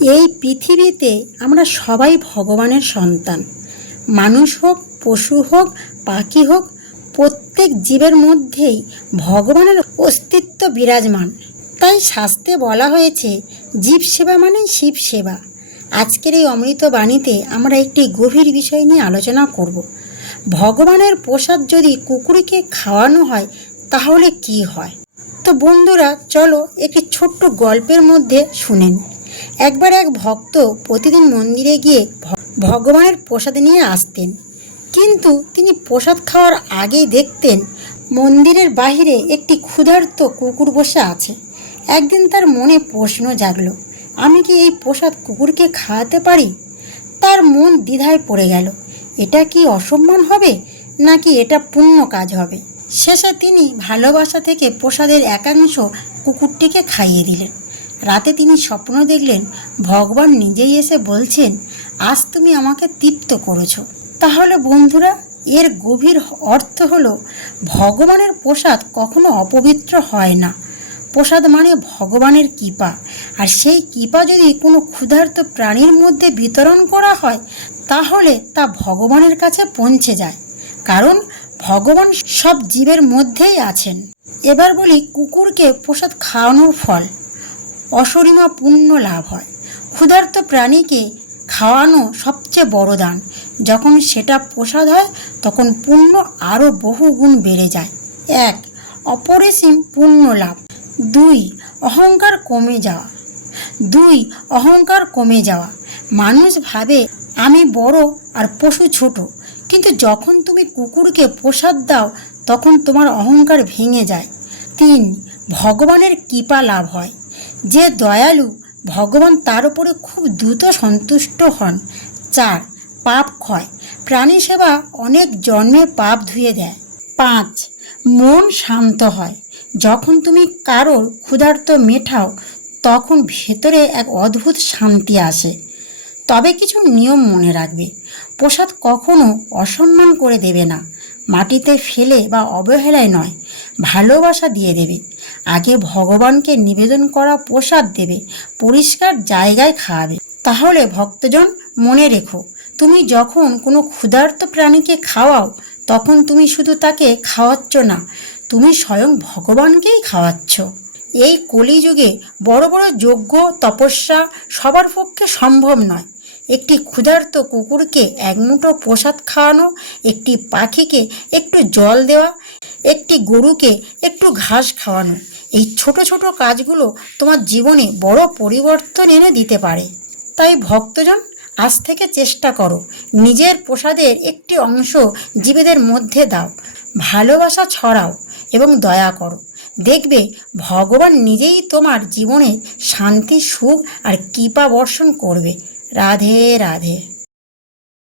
এই পৃথিবীতে আমরা সবাই ভগবানের সন্তান। মানুষ হোক, পশু হোক, পাখি হোক, প্রত্যেক জীবের মধ্যেই ভগবানের অস্তিত্ব বিরাজমান। তাই শাস্ত্রে বলা হয়েছে, জীব সেবা মানে শিব সেবা। আজকের এই অমৃত বাণীতে আমরা একটি গভীর বিষয় নিয়ে আলোচনা করব। ভগবানের প্রসাদ যদি কুকুরকে খাওয়ানো হয় তাহলে কি হয়? তো বন্ধুরা, চলো একটি ছোট্ট গল্পের মধ্যে শুনেন। একবার এক ভক্ত প্রতিদিন মন্দিরে গিয়ে ভগবানের প্রসাদ নিয়ে আসতেন, কিন্তু তিনি প্রসাদ খাওয়ার আগেই দেখতেন মন্দিরের বাহিরে একটি ক্ষুধার্ত কুকুর বসে আছে। একদিন তার মনে প্রশ্ন জাগলো, আমি কি এই প্রসাদ কুকুরকে খাওয়াতে পারি? তার মন দ্বিধায় পড়ে গেল, এটা কি অসম্মান হবে নাকি এটা পুণ্য কাজ হবে? শেষে তিনি ভালোবাসা থেকে প্রসাদের একাংশ কুকুরটিকে খাইয়ে দিলেন। রাতে তিনি স্বপ্ন দেখলেন, ভগবান নিজেই এসে বলছেন, আজ তুমি আমাকে তৃপ্ত করেছো। তাহলে বন্ধুরা, এর গভীর অর্থ হলো, ভগবানের প্রসাদ কখনো অপবিত্র হয় না। প্রসাদ মানে ভগবানের কৃপা, আর সেই কৃপা যদি কোনো ক্ষুধার্ত প্রাণীর মধ্যে বিতরণ করা হয় তাহলে তা ভগবানের কাছে পৌঁছে যায়, কারণ ভগবান সব জীবের মধ্যেই আছেন। এবার বলি কুকুরকে প্রসাদ খাওয়ানোর ফল। অসীম পুণ্য লাভ হয়। ক্ষুধার্ত প্রাণীকে খাওয়ানো সবচেয়ে বড় দান। যখন সেটা প্রসাদ হয় তখন পুণ্য আরও বহু গুণ বেড়ে যায়। 1. অপরিসীম পুণ্য লাভ। 2. অহংকার কমে যাওয়া। মানুষ ভাবে আমি বড় আর পশু ছোট, কিন্তু যখন তুমি কুকুরকে প্রসাদ দাও তখন তোমার অহংকার ভেঙে যায়। 3. ভগবানের কৃপা লাভ হয়। যে দয়ালু, ভগবান তার উপরে খুব দ্রুত সন্তুষ্ট হন। 4. পাপ ক্ষয়। প্রাণী সেবা অনেক জন্মে পাপ ধুয়ে দেয়। 5. মন শান্ত হয়। যখন তুমি কারোর ক্ষুধার্ত মেটাও তখন ভেতরে এক অদ্ভুত শান্তি আসে। তবে কিছু নিয়ম মনে রাখবে। প্রসাদ কখনো অসম্মান করে দেবে না, মাটিতে ফেলে বা অবহেলায় নয়, ভালোবাসা দিয়ে দেবে। আগে ভগবানকে নিবেদন করা প্রসাদ দেবে, পরিষ্কার জায়গায় খাওয়াবে। তাহলে ভক্তজন, মনে রেখো, তুমি যখন কোনো ক্ষুধার্ত প্রাণীকে খাওয়াও তখন তুমি শুধু তাকে খাওয়াচ্ছ না, তুমি স্বয়ং ভগবানকেই খাওয়াচ্ছ। এই কলিযুগে বড় বড় যজ্ঞ তপস্যা সবার পক্ষে সম্ভব নয়। একটি ক্ষুধার্ত কুকুরকে এক মুঠো প্রসাদ খাওয়ানো, একটি পাখিকে একটু জল দেওয়া, একটি গরুকে একটু ঘাস খাওয়ানো, এই ছোট ছোট কাজগুলো তোমার জীবনে বড় পরিবর্তন এনে দিতে পারে। তাই ভক্তজন, আজ থেকে চেষ্টা করো, নিজের প্রসাদের একটি অংশ জীবেদের মধ্যে দাও, ভালোবাসা ছড়াও এবং দয়া করো। দেখবে ভগবান নিজেই তোমার জীবনে শান্তি, সুখ আর কৃপা বর্ষণ করবে। রাধে রাধে।